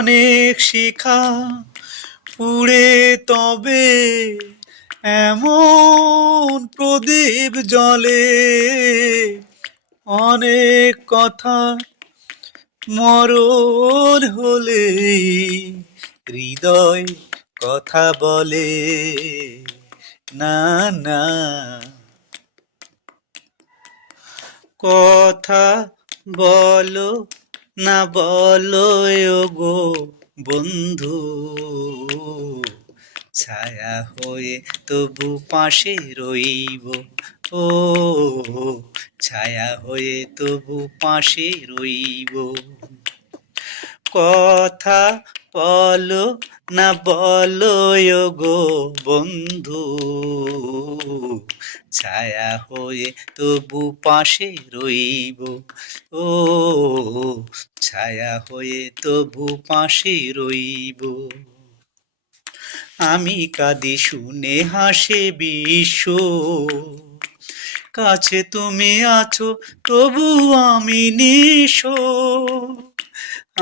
অনেক শিখা পুড়ে তবে এমন প্রদীপ জ্বলে, অনেক কথা মরণ হলে হৃদয় কথা বলে না না। কথা বলো না বলো গো বন্ধু, ছায়া হয়ে তবু পাশে রইব। ও ছায়া হয়ে তবু পাশে রইব। কথা বলো না বলো গো বন্ধু, ছায়া হয়ে তবু পাশে রইব। ও ছায়া হয়ে তবু পাশে রইব। আমি কাঁদি শুনে হাসে বিশ্ব, কাছে তুমি আছো তবু আমি নিঃস্ব।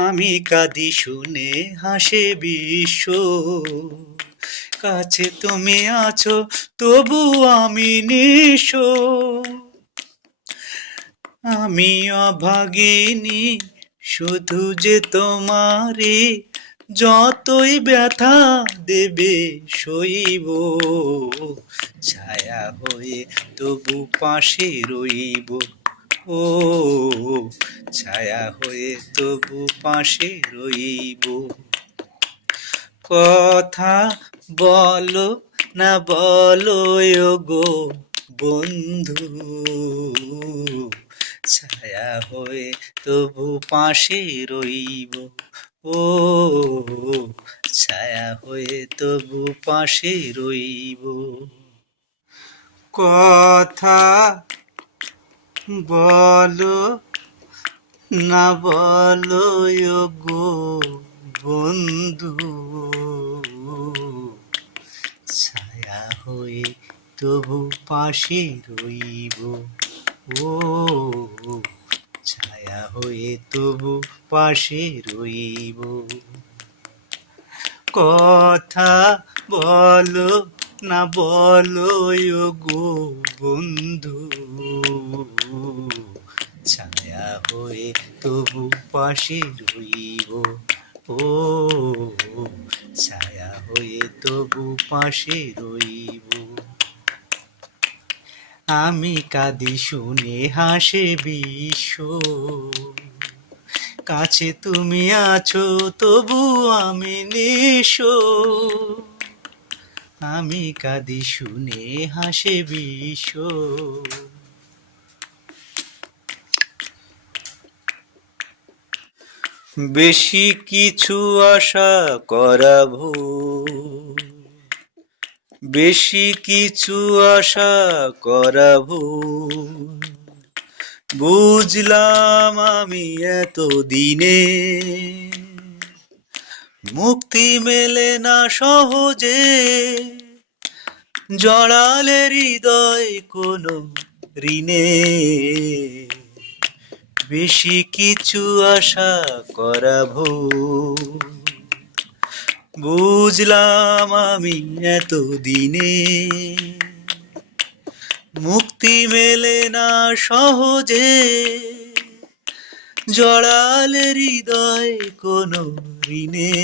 আমি কাঁদি শুনে হাসে বিশ্ব, কাছে তুমি আছো তবু আমি নিঃস্ব। আমি অভাগিনী শুধু যে তোমারই, যতই ব্যথা দেবে সইব। ছায়া হয়ে তবু পাশে রইব। ও ছায়া হয়ে তবু পাশে রইব। কথা বলো না বলো গো বন্ধু, ছায়া হয়ে তবু পাশে রইব। ও ছায়া হয়ে তবু পাশে রইব। কথা বলো না বলো গো বন্ধু, ছায়া হয়ে তবু পাশে রইব। ও ছায়া হয়ে তবু পাশে রইব। কথা বলো না বলো গো বন্ধু, ছায়া হয়ে তবু পাশে রইব। ও ছায়া হয়ে তবু পাশে রইব। আমি কাঁদি শুনে হাসে বিশ্ব, কাছে তুমি আছো তবু আমি নিঃস্ব। আমি কাঁদি শুনে হাসে বিশ্ব। বেশি কিছু আশা করা ভুল, বেশি কিছু আশা করা ভুল। বুঝলাম আমি এতদিনে, মুক্তি মেলে না সহজে। জড়ালে হৃদয় কোনো ঋণে, বেশি কিছু আশা করা ভুল। বুঝলাম আমি এতদিনে, মুক্তি মেলে না সহজে। জড়ালে হৃদয় কোনো ঋণে,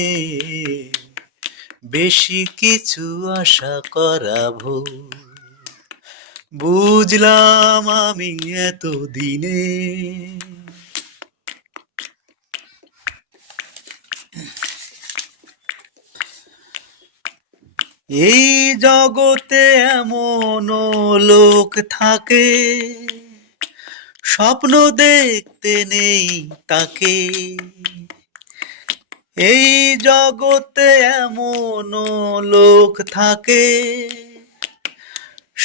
বেশি কিছু আশা করা ভুল। বুঝলাম আমি এতদিনে। এই জগতে এমন লোক থাকে, স্বপ্ন দেখতে নেই তাকে। এই জগতে এমন লোক থাকে,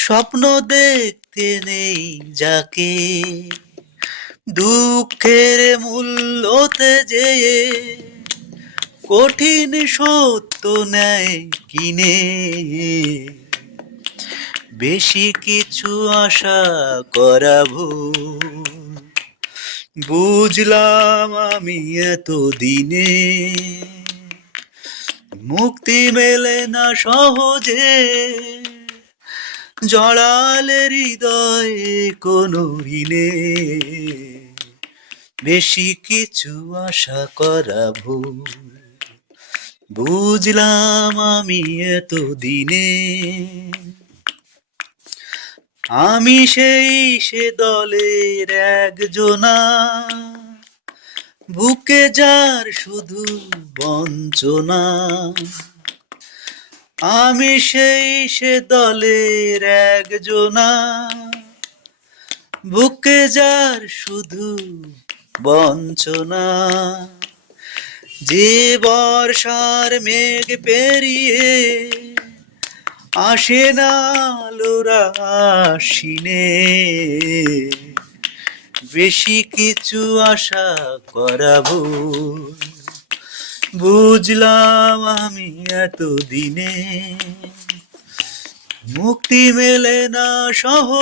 স্বপ্ন দেখতে নেই যাকে। দুঃখের মূল্যতে যেয়ে কঠিন সত্য নেয় কিনে। বেশি কিছু আশা করা ভুল। বুঝলাম আমি এতদিনে। মুক্তি মেলে না সহজে, জড়ালে হৃদয়ে কোনো ঋণে, বেশি কিছু আশা করা ভুল। বুঝলাম আমি এতদিনে, আমি সে দলের একজনা, বুকে যার শুধু বঞ্চনা। আমি সে দলের একজনা, বুকে যার শুধু বঞ্চনা। যে বর্ষার মেঘ পেরিয়ে আসে না আলোরা আশ্বিনে, বেশি কিছু আশা করা ভুল। বুঝলাম আমি এতদিনে, মুক্তি মেলে না সহজে।